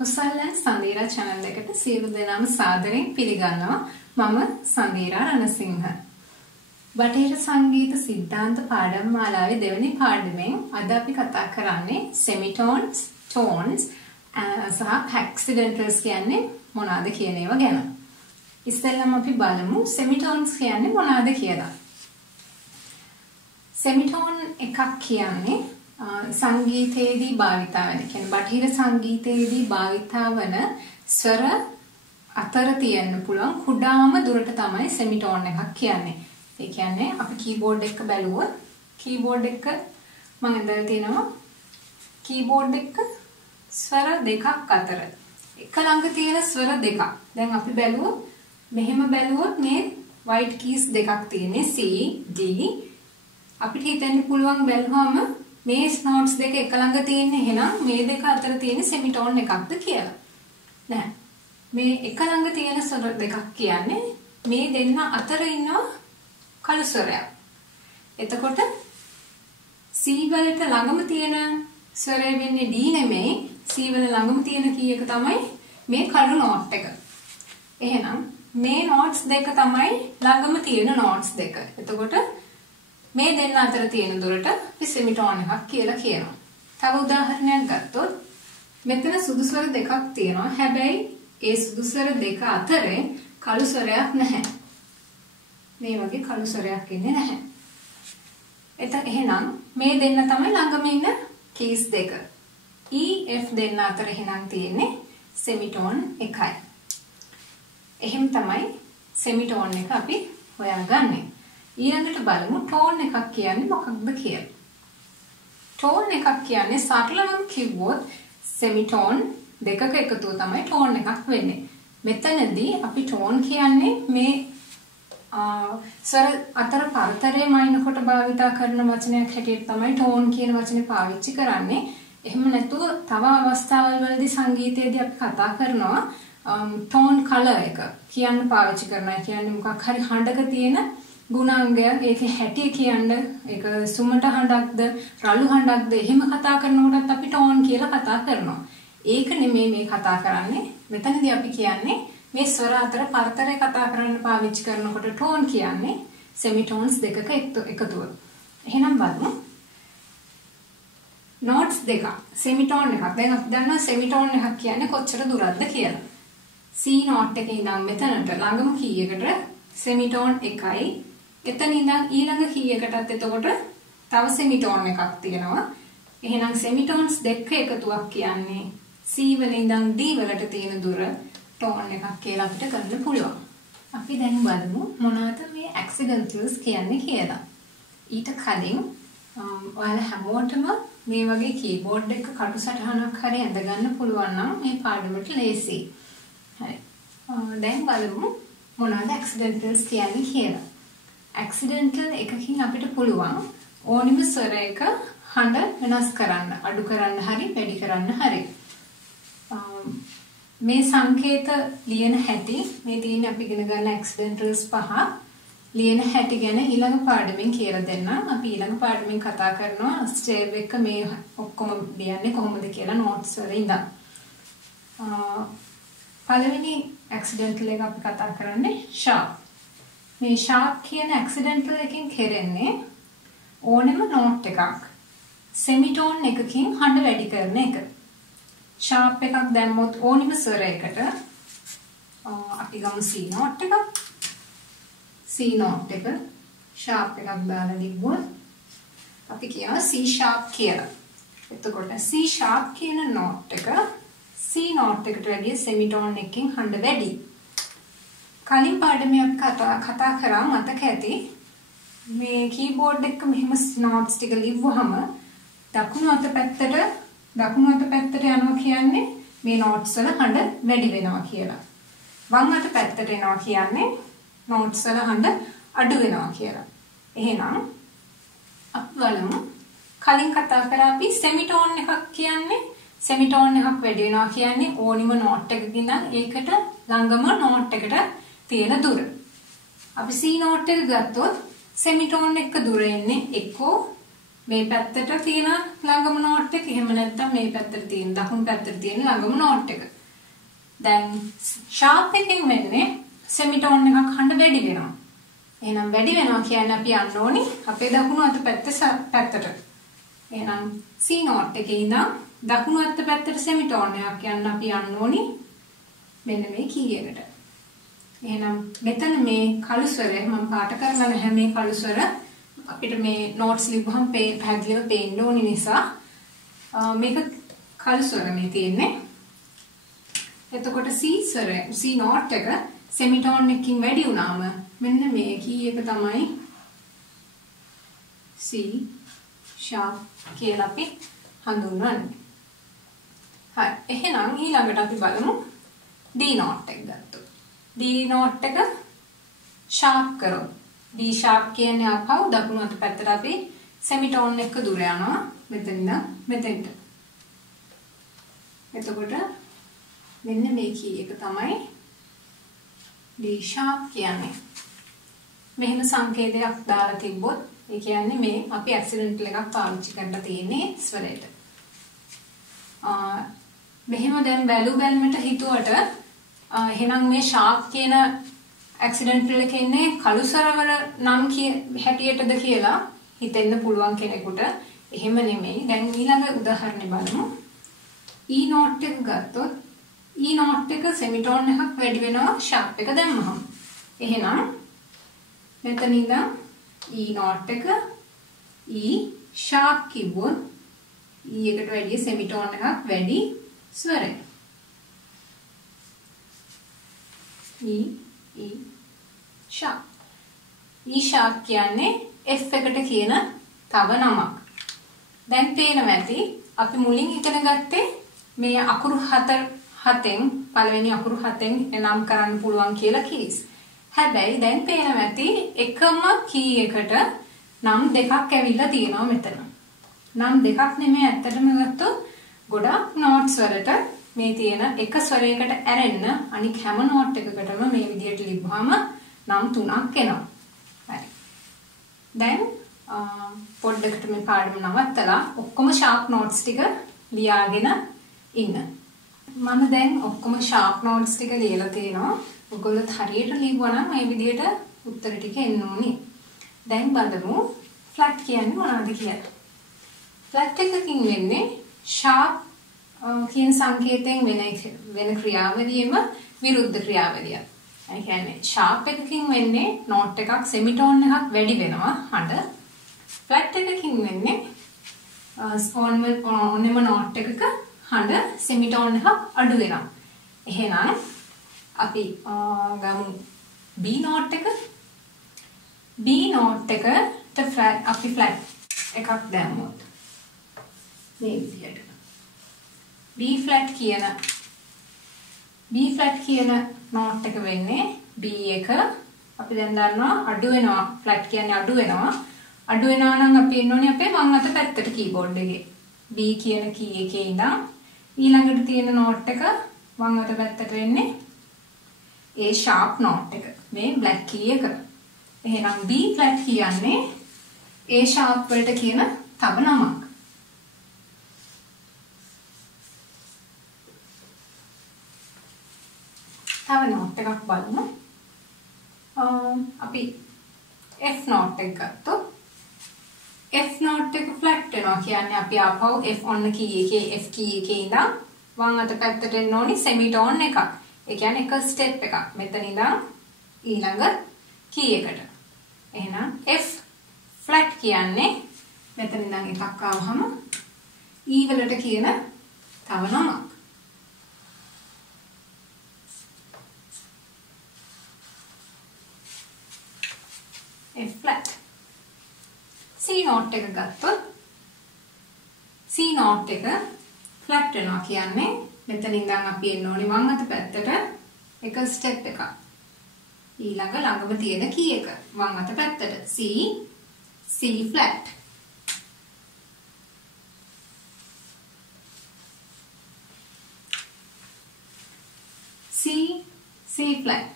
කුසල්යන් සඳීරා channel එකට සියලු දෙනාම සාදරයෙන් පිළිගන්නවා. මම සඳීරා රණසිංහ. බටහිර සංගීත සිද්ධාන්ත පාඩම් මාලාවේ දෙවෙනි පාඩමෙන් අද අපි කතා කරන්නේ semitones, tones සහ accidentals කියන්නේ මොනවාද කියන ඒවා ගැන. ඉස්සෙල්ලාම අපි බලමු semitones කියන්නේ මොනවාද කියලා. semitone එකක් කියන්නේ සංගීතයේදී භාවිතා වෙන කියන්නේ බටහිර සංගීතයේදී භාවිතා වන ස්වර අතර තියෙන්න පුළුවන් කුඩාම දුරට තමයි semitone එකක් කියන්නේ. ඒ කියන්නේ අපි කීබෝඩ් එක බැලුවොත් කීබෝඩ් එක මම ඉඳලා තියෙනවා කීබෝඩ් එක ස්වර දෙකක් අතර එක ළඟ තියෙන ස්වර දෙකක්. දැන් අපි බැලුවොත් මෙහෙම බැලුවොත් මේ white keys දෙකක් තියෙන්නේ C D. අපිට හිතන්න පුළුවන් බැලුවම මේ notes දෙක එක ළඟ තියෙන්නේ එහෙනම් මේ දෙක අතර තියෙන semitone එකක්ද කියලා. නෑ. මේ එක ළඟ තියෙන ස්වර දෙකක් කියන්නේ මේ දෙන්න අතර ඉන්න කළු ස්වරයක්. එතකොට C වලට ළඟම තියෙන ස්වරය වෙන්නේ D නෙමෙයි. C වල ළඟම තියෙන කී එක තමයි මේ කළු note එක. එහෙනම් මේ notes දෙක තමයි ළඟම තියෙන notes දෙක. එතකොට මේ දෙන්න අතර තියෙන දුරට අපි semitone එකක් කියලා කියනවා. තව උදාහරණයක් ගත්තොත් මෙතන සුදු ස්වර දෙකක් තියෙනවා. හැබැයි ඒ සුදු ස්වර දෙක අතරේ කළු ස්වරයක් නැහැ. මේ වගේ කළු ස්වරයක් ඉන්නේ නැහැ. එහෙනම් මේ දෙන්න තමයි ළඟම ඉන්න keys දෙක. E F දෙන්න අතර එහෙනම් තියෙන්නේ semitone එකයි. එහෙම තමයි semitone එක අපි හොයාගන්නේ. ඊළඟට බලමු tone එකක් කියන්නේ මොකක්ද කියලා. tone එකක් කියන්නේ සරලවම කිව්වොත් semitone දෙකක එකතුව තමයි tone එකක් වෙන්නේ. මෙතනදී අපි tone කියන්නේ මේ ස්වර අතර පරතරය මයින්කොට භාවිතා කරන වචනයක් හැටියට තමයි tone කියන වචනේ පාවිච්චි කරන්නේ. එහෙම නැතුව තව අවස්ථාවල් වලදී සංගීතයේදී අපි කතා කරනවා tone color එක කියන්න පාවිච්චි කරනවා. කියන්නේ මොකක් හරි හඬක තියෙන ගුණාංගය ඒකේ හැටි කියන්නේ ඒක සුමට හඬක්ද රළු හඬක්ද එහෙම කතා කරනකොටත් අපි tone කියලා කතා කරනවා. ඒක නෙමෙයි මේ කතා කරන්නේ. මෙතනදී අපි කියන්නේ මේ ස්වර අතර පරතරය කතා කරන්න පාවිච්චි කරනකොට tone කියන්නේ semitones දෙකක එකතුව. එහෙනම් බලමු. notes දෙක semitone එකක්. දැන් අපි දන්නවා semitone එකක් කියන්නේ කොච්චර දුරක්ද කියලා. C note එකේ ඉඳන් මෙතනට ළඟම key එකට semitone එකයි. එතන ඉඳන් ඊළඟ key එකටත් එතකොට තව semitone එකක් තියෙනවා. එහෙනම් semitones දෙක එකතුවක් කියන්නේ C වල ඉඳන් D වලට තියෙන දුර tone එකක් කියලා අපිට ගන්න පුළුවන්. අපි දැන් බලමු මොනවද මේ accidentals කියන්නේ කියලා. ඊට කලින් ඔයාලා හැමෝටම මේ වගේ keyboard එක කටු සටහනක් හරි ඇඳ ගන්න පුළුවන් නම් මේ පාඩමට ලේසියි. හරි. දැන් බලමු මොනවද accidentals කියන්නේ කියලා. accidental එකකින් අපිට පුළුවන් ඕනිම ස්වරයක හඬ වෙනස් කරන්න, අඩු කරන්න හරි, වැඩි කරන්න හරි. මේ සංකේත ලියන හැටි මේ තියෙන අපි ඉගෙන ගන්න accidentals පහ ලියන හැටි ගැන ඊළඟ පාඩමෙන් කියලා දෙන්න. අපි ඊළඟ පාඩමෙන් කතා කරනවා ස්ටේප් එක මේ ඔක්කොම ලියන්නේ කොහොමද කියලා notes වල ඉඳන්. පළවෙනි accidental එක අපි කතා කරන්නේ sharp. මේ sharp කියන accidental එකෙන් කෙරෙන්නේ ඕනෙම note එකක් semitone එකකින් හඬ වැඩි කරන එක. sharp එකක් දැම්මොත් ඕනෙම ස්වරයකට අපි ගමු C note එක. C note එක sharp එකක් දාලා ලිව්වොත් අපි කියනවා C sharp කියලා. එතකොට C sharp කියන note එක C note එකට වැඩිය semitone එකකින් හඬ වැඩි. කලින් පාඩමේ අපි කතා කරා මතක ඇති මේ keyboard එක මෙහෙම notes ටික ලිව්වහම දකුණු අත පැත්තට යනවා කියන්නේ මේ notes වල හඬ වැඩි වෙනවා කියලා. වම් අත පැත්තට එනවා කියන්නේ notes වල හඬ අඩු වෙනවා කියලා. එහෙනම් අපි බලමු කලින් කතා කරා අපි semitone එකක් කියන්නේ semitone එකක් වැඩි වෙනවා කියන්නේ ඕනිම note එකකින් ඉඳන් ඒකට ළඟම note එකට තියෙන දුර. අපි C note එක ගත්තොත් semitone එක දුර එන්නේ එක්කෝ මේ පැත්තට තියෙන ළඟම නෝට් එක. එහෙම නැත්නම් මේ පැත්තට තියෙන දකුණු පැත්තට තියෙන ළඟම නෝට් එක. දැන් ෂාප් එකෙන් වෙන්නේ සෙමිටෝන් එකක් හඬ වැඩි වෙනවා. එහෙනම් වැඩි වෙනවා කියන්නේ අපි යන්න ඕනි අපේ දකුණු අත පැත්තට. එහෙනම් C නෝට් එකේ ඉඳන් දකුණු අත පැත්තට සෙමිටෝන් එකක් යන්න අපි යන්න ඕනි මෙන්න මේ කී එකට. එහෙනම් මෙතන මේ කළු ස්වරය මම පාට කරලා නැහැ. මේ කළු ස්වර අපිට මේ නෝට්ස් ලියපුවම පැහැදිලිව පේන්න ඕනි නිසා මේක කළු ස්වර මේ තියෙන්නේ. එතකොට C ස්වරය C නෝට් එක සෙමිටෝන් එකකින් වැඩි වුණාම මෙන්න මේ කී එක තමයි C sharp කියලා අපි හඳුන්වන්නේ. හරි. එහෙනම් ඊළඟට අපි බලමු D නෝට් එක ගත්තොත්. D නෝට් එක sharp කරමු. D sharp කියන්නේ අපව දකුණු අත පැත්තට අපි සෙමිටෝන් එක දුර යනවා මෙතනින්ද මෙතෙන්ට. එතකොට මෙන්න මේ කී එක තමයි D sharp කියන්නේ. මෙහෙම සංකේතයක් දාලා තිබ්බොත් ඒ කියන්නේ මේ අපි ඇක්සිඩන්ටල් එකක් පාවිච්චි කරලා තියෙන්නේ ස්වරයට. මෙහෙම දැන් බැලුමට හිතුවට එහෙනම් මේ sharp කියන ඇක්සිඩන්ටල් එකේ ඉන්නේ කළු ස්වරවල නම් හැටියටද කියලා හිතෙන්න පුළුවන් කෙනෙකුට. එහෙම නෙමෙයි. දැන් ඊළඟ උදාහරණය බලමු. E නෝට් එක ගත්තොත් E නෝට් එක සෙමිටෝන් එකක් වැඩි වෙනවා sharp එක දැම්මහම. එහෙනම් මෙතන ඉඳන් E නෝට් එක E sharp කිව්වොත් E එකට වැඩිය සෙමිටෝන් එකක් වැඩි ස්වරය. E sharp. E sharp කියන්නේ F එකට කියන තව නමක්. දැන් පේනවා ඇති අපි මුලින් ඉගෙන ගත්තේ මේ අකුරු 7න් පළවෙනි අකුරු 7න් නම් කරන්න පුළුවන් කියලා කීස්. හැබැයි දැන් පේනවා ඇති එකම කී එකට නම් දෙකක් ඇවිල්ලා තියෙනවා මෙතන. නම් දෙකක් නෙමෙයි ඇත්තටම ගත්තොත් ගොඩක් නෝට්ස් වලට මේ තියෙන එක ස්වරයකට ඇරෙන්න අනික හැම නෝට් එකකටම මේ විදිහට ලිව්වහම නම් 3ක් එනවා. හරි. දැන් පොඩ්ඩකට මේ පාඩම නවත්තලා ඔක්කොම sharp notes ටික ලියාගෙන ඉන්න. මම දැන් ඔක්කොම sharp notes ටික ලියලා තියෙනවා. ඔයගොල්ලෝ හරියට ලිව්වා නම් මේ විදිහට උත්තර ටික එන්න ඕනේ. දැන් බලමු flat කියන්නේ මොනවද කියලා. flat එකකින් වෙන්නේ sharp කියන සංකේතයෙන් වෙන ක්‍රියාවලියම විරුද්ධ ක්‍රියාවලියක්. ඒ කියන්නේ sharp එකකින් වෙන්නේ note එකක් semitone එකක් වැඩි වෙනවා හඬ. flat එකකින් වෙන්නේ ඕනෙම note එකක හඬ semitone එකක් අඩු වෙනවා. එහෙනම් අපි ගමු B note එක. B note එකට අපි flat එකක් දැම්මොත් මේ විදිහට B flat කියන note එක වෙන්නේ B එක අපි දැන් දන්නවා අඩු වෙනවා. flat කියන්නේ අඩු වෙනවා. අඩු වෙනවා නම් අපි එන්න ඕනේ අපේ වම් අත පැත්තට keyboard එකේ. B කියන key එකේ ඉඳන් ඊළඟට තියෙන note එක වම් අත පැත්තට වෙන්නේ A sharp note එක. මේ black key එක. එහෙනම් B flat කියන්නේ A sharp වලට කියන තව නමක්. තව note එකක් බලමු. අපි F note එක ගත්තොත් F note එක flat වෙනවා කියන්නේ අපි ආපහු F ඔන්න key එකේ F key එකේ ඉඳන් වම් අත පැත්තට එන්න ඕනි semitone එකක්. ඒ කියන්නේ එක step එකක්. මෙතන ඉඳන් ඊළඟ key එකට. එහෙනම් F flat කියන්නේ මෙතන ඉඳන් එකක් ආවහම E වලට කියන තව නමක්. F flat. C note එක ගත්තොත් C note එක flat වෙනවා කියන්නේ මෙතන ඉඳන් අපි එන්න ඕනේ වම් අත පැත්තට එක step එකක්. ඊළඟ ළඟම තියෙන key එක වම් අත පැත්තට C flat. C flat.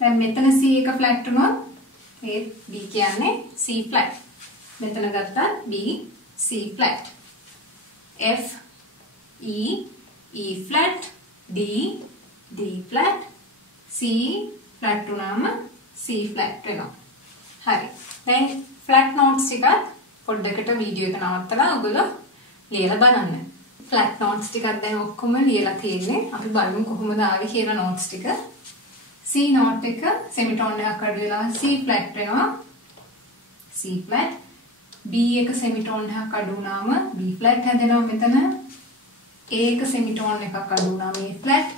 දැන් මෙතන C එක flat වුණොත් ඒ B කියන්නේ C flat. මෙතන ගත්තා B C flat. F, E, E flat, D, D flat, C flat උනාම C flat වෙනවා. හරි. දැන් flat notes ටික පොඩ්ඩකට වීඩියෝ එක නවත්තලා ඔයගොල්ලෝ ලියලා බලන්න. flat notes ටිකක් දැන් ඔක්කොම ලියලා තියෙන්නේ. අපි බලමු කොහොමද ආවේ කියලා notes ටික. C note එක semitone එකක් අඩු වෙලා C flat වෙනවා. C flat. B එක semitone එකක් අඩු වුණාම B flat හැදෙනවා මෙතන. A එක semitone එකක් අඩු වුණාම A flat.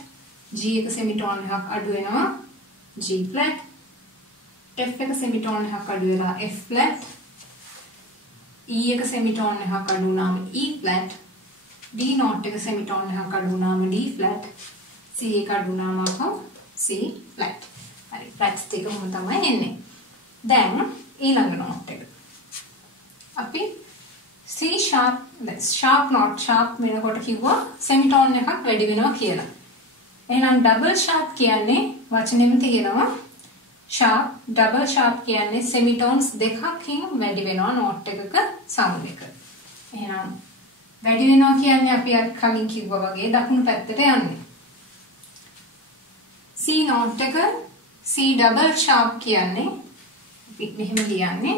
G එක semitone එකක් අඩු වෙනවා G flat. F එක semitone එකක් අඩු වෙලා F flat. E එක semitone එකක් අඩු වුණාම E flat. D note එක semitone එකක් අඩු වුණාම D flat. C එක අඩු වුණාම C flat. හරි flats ටික මොන තමයි එන්නේ. දැන් ඊළඟ note එක. අපි C sharp note sharp වෙනකොට කිව්වා semitone එකක් වැඩි වෙනවා කියලා. එහෙනම් double sharp කියන්නේ වචනෙම තියෙනවා sharp double sharp කියන්නේ semitones දෙකකින් වැඩි වෙනවා note එකක සමුදයක. එහෙනම් වැඩි වෙනවා කියන්නේ අපි අර කලින් කිව්වා වගේ දකුණු පැත්තට යන්නේ. C note එක C double sharp කියන්නේ අපි මෙහෙම ලියන්නේ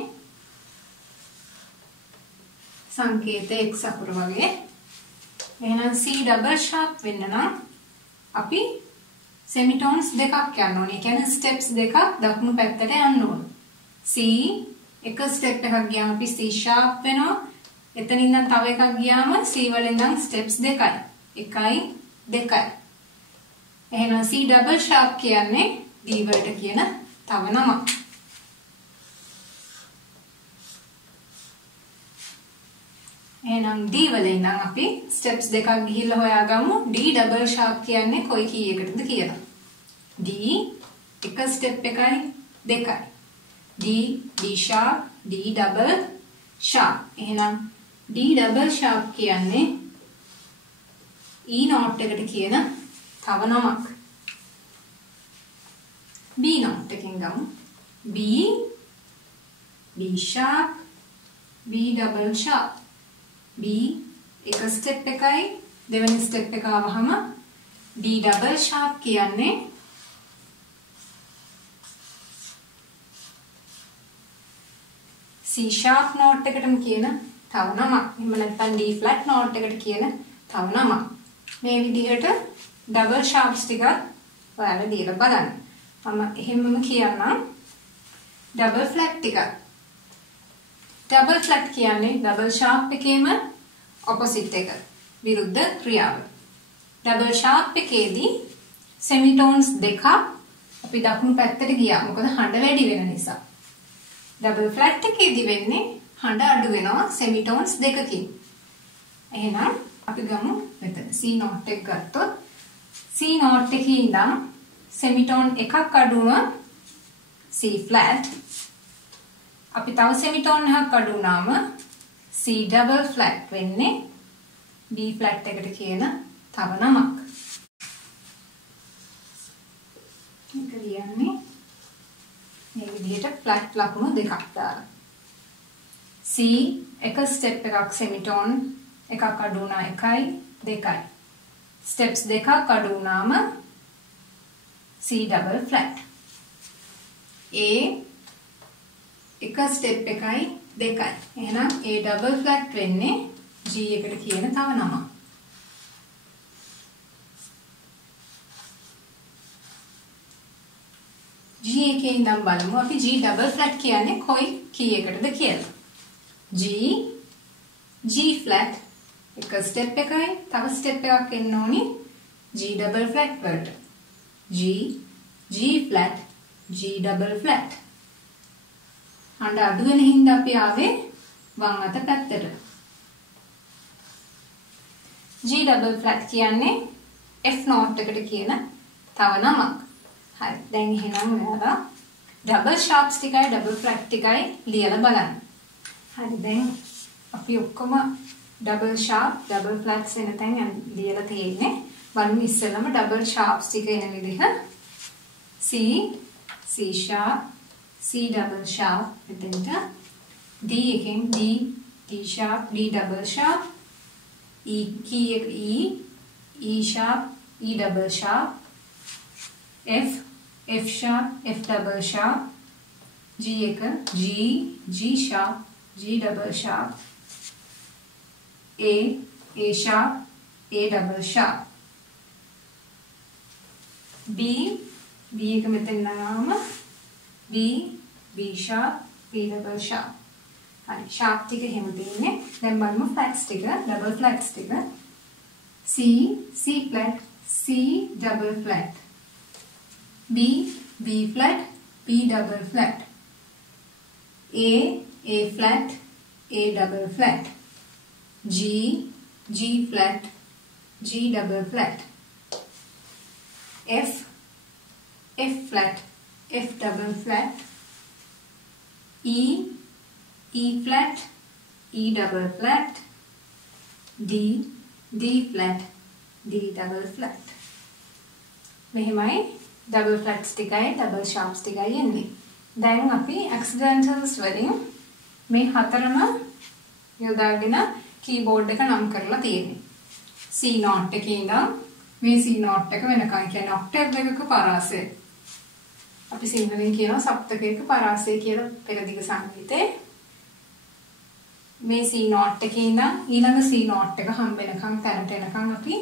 සංකේතය x අකුර වගේ. එහෙනම් C double sharp වෙන්න නම් අපි semitones දෙකක් යන්න ඕනේ. ඒ කියන්නේ steps දෙකක් දකුණු පැත්තට යන්න ඕනේ. C එක step එකක් ගියාම අපි C sharp වෙනවා. එතනින් ඉඳන් තව එකක් ගියාම C වලින් ඉඳන් steps දෙකයි. 1යි 2යි. එහෙනම් C double sharp කියන්නේ D වලට කියන තව නමක්. එහෙනම් D වල ඉඳන් අපි steps දෙකක් ගිහිල්ලා හොයාගමු D double sharp කියන්නේ කොයි key එකටද කියලා. D එක step එකයි 2යි. D D sharp D double sharp. එහෙනම් D double sharp කියන්නේ E note එකට කියන තව නමක්. B note එකෙන් ගමු. B B sharp B double sharp. B එක step එකයි දෙවෙනි step එක ආවහම D double sharp කියන්නේ C sharp note එකටම කියන තව නමක්. එහෙම නැත්නම් D flat note එකට කියන තව නමක්. මේ විදිහට double sharps ටික ඔයාලා දීලා බලන්න. මම එහෙමම කියන්නම්. double flat ටික. double flat කියන්නේ double sharp එකේම opposite එක. විරුද්ධ ක්‍රියාව. double sharp එකේදී semitones දෙකක් අපි දකුණු පැත්තට ගියා. මොකද හඬ වැඩි වෙන නිසා. double flat එකේදී වෙන්නේ හඬ අඩු වෙනවා semitones දෙකකින්. එහෙනම් අපි ගමු මෙතන C note එක ගත්තොත් C note එකේ ඉඳන් semitone එකක් අඩුම C flat. අපි තව semitone එකක් අඩු වුණාම C double flat වෙන්නේ B flat එකට කියන තව නමක්. මේක ලියන්නේ මේ විදිහට flat ලකුණු දෙකක් දාලා. C එක step එකක් semitone එකක් අඩු වුණා 1යි 2යි. steps දෙකක් අඩු වුණාම C double flat. A එක step එකයි 2යි. එහෙනම් A double flat වෙන්නේ G එකට කියන තව නමක්. G එකේ ඉඳන් බලමු අපි G double flat කියන්නේ කොයි key එකටද කියලා. G G flat එක step එකයි තව step එකක් එන්න ඕනි G double flat වලට. G G flat G double flat. හඬ අඩු වෙන හින්දා අපි ආවේ වම් අත පැත්තට. G double flat කියන්නේ F note එකට කියන තව නමක්. හරි. දැන් එහෙනම් ඔයාලා double sharps ටිකයි double flat ටිකයි ලියලා බලන්න. හරි. දැන් අපි ඔක්කොම double sharp double flats වෙන තැන් ලියලා තියෙන්නේ. බලමු ඉස්සෙල්ලාම double sharps ටික එන විදිහ. C C sharp C double sharp එතෙන්ට D එකෙන් D D sharp, D double sharp, E key එක E, E sharp, E double sharp, F, F sharp, F double sharp, G එක G, G sharp, G double sharp, A, A sharp, A double sharp, B, B එක මෙතන නාම B, B sharp, B double sharp. හරි sharp ටික එහෙම දෙන්නේ. දැන් බලමු flats ටික, double flats ටික. C, C flat, C double flat. B, B flat, B double flat. A, A flat, A double flat. G, G flat, G double flat. F, F flat, F double flat. E, E flat, E double flat. D, D flat, D double flat. මෙහෙමයි double flats ටිකයි double sharps ටිකයි එන්නේ. දැන් අපි accidentals වලින් මේ හතරම යොදාගෙන keyboard එක නම් කරලා තියෙන්නේ. C note එකේ ඉඳන් මේ C note එක වෙනකන් කියන්නේ octave එකක පරාසය. අපි සිංහලෙන් කියනවා සප්තකයක පරාසය කියලා පෙරදිග සංගීතේ. මේ C note එකේ ඉඳන් ඊළඟ C note එක හම්බ වෙනකන් තැනට එනකන් අපි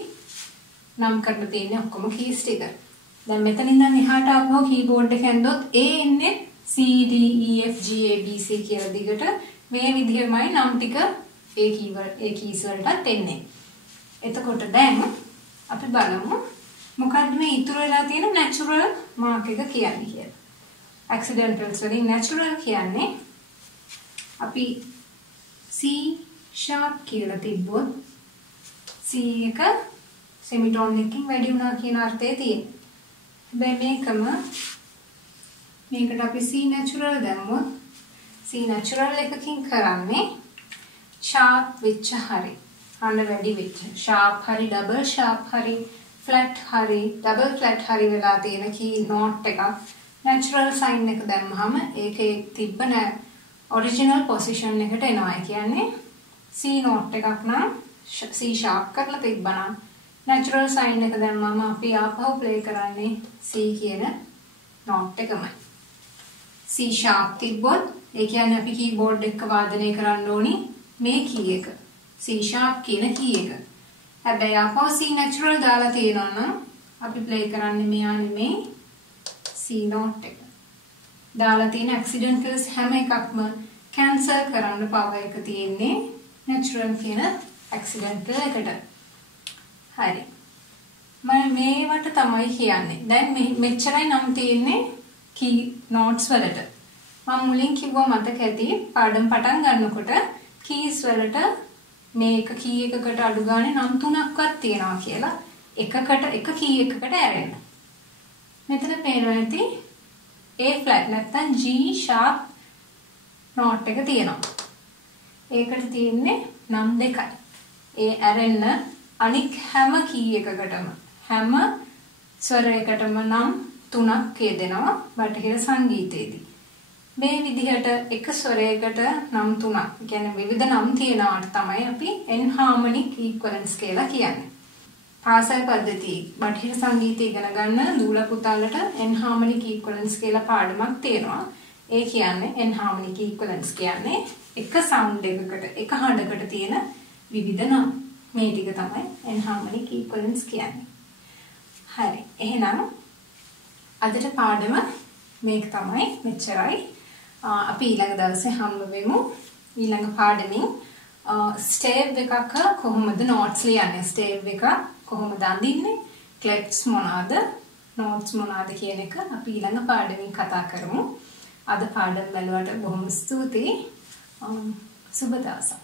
නම් කරලා තියෙන්නේ ඔක්කොම keys ටික. දැන් මෙතන ඉඳන් එහාට ආපහු keyboard එක ඇඳොත් A එන්නේ C D E F G A B C කියලා දිගට මේ විදිහමයි නම් ටික ඒ keys වලට එන්නේ. එතකොට දැන් අපි බලමු මොකක්ද මේ ඉතුරු වෙලා තියෙන natural mark එක කියන්නේ කියලා. accidentals වලින් natural කියන්නේ අපි C sharp කියලා තිබ්බොත් C එක semitone එකකින් වැඩි වුණා කියන අර්ථය තියෙනවා. හැබැයි මේකට අපි C natural දැම්මොත් C natural එකකින් කරන්නේ sharp වෙච්ච හරි අන්න වැඩි වෙච්ච sharp හරි double sharp හරි flat හරි double flat හරි වෙලා තියෙන key note එකක් natural sign එක දැම්මහම ඒකේ තිබ්බ original position එකට එනවා. කියන්නේ C note එකක් නම් C sharp කරලා තිබ්බනම් natural sign එක දැම්මම අපි ආපහු play කරන්නේ C කියන note එකමයි. C sharp තිබ්බොත් ඒ කියන්නේ අපි keyboard එක වාදනය කරන්න ඕනි මේ key එක. C sharp කියන key එක. හැබැයි ආපහු C natural දාලා තියෙනවා නම් අපි play කරන්නේ මෙයා නෙමෙයි C note එක. දාලා තියෙන accidentals හැම එකක්ම cancel කරන්න power එක තියෙන්නේ natural කියන accidental එකට. හරි. මම මේවට තමයි කියන්නේ. දැන් මෙච්චරයි නම් තියෙන්නේ key notes වලට. මම මුලින් කිව්වා මතක ඇති පාඩම් පටන් ගන්නකොට keys වලට මේක key එකකට අඩු ගානේ නම් 3ක්වත් තියෙනවා කියලා. එක key එකකට ඇරෙන්න. මෙතන පේනවා ඇති A flat නැත්නම් G sharp note එක තියෙනවා. ඒකට තියෙන්නේ නම් 2යි. ඒ ඇරෙන්න අනික් හැම key එකකටම හැම ස්වරයකටම නම් 3ක් යෙදෙනවා බටහිර සංගීතයේදී. මේ විදිහට එක ස්වරයකට නම් 3ක් කියන්නේ විවිධ නම් තියනවාට තමයි අපි enharmonic equivalence කියලා කියන්නේ. පාසල් පද්ධතියේ බටහිර සංගීතය ඉගෙන ගන්න දූල පුතාලට enharmonic equivalence කියලා පාඩමක් තියෙනවා. ඒ කියන්නේ enharmonic equivalence කියන්නේ එක sound එකකට එක හඬකට තියෙන විවිධ නම්. මේ ටික තමයි enharmonic equivalence කියන්නේ. හරි. එහෙනම් අදට පාඩම මේක තමයි මෙච්චරයි. අපි ඊළඟ දවසේ හම්බ වෙමු. ඊළඟ පාඩමින් stave එකක කොහොමද notes ලියන්නේ? stave එක කොහොමද අඳින්නේ? clefs මොනවාද? notes මොනවාද කියන එක අපි ඊළඟ පාඩමින් කතා කරමු. අද පාඩම් බලුවට බොහොම ස්තුතියි. සුබ දවසක්.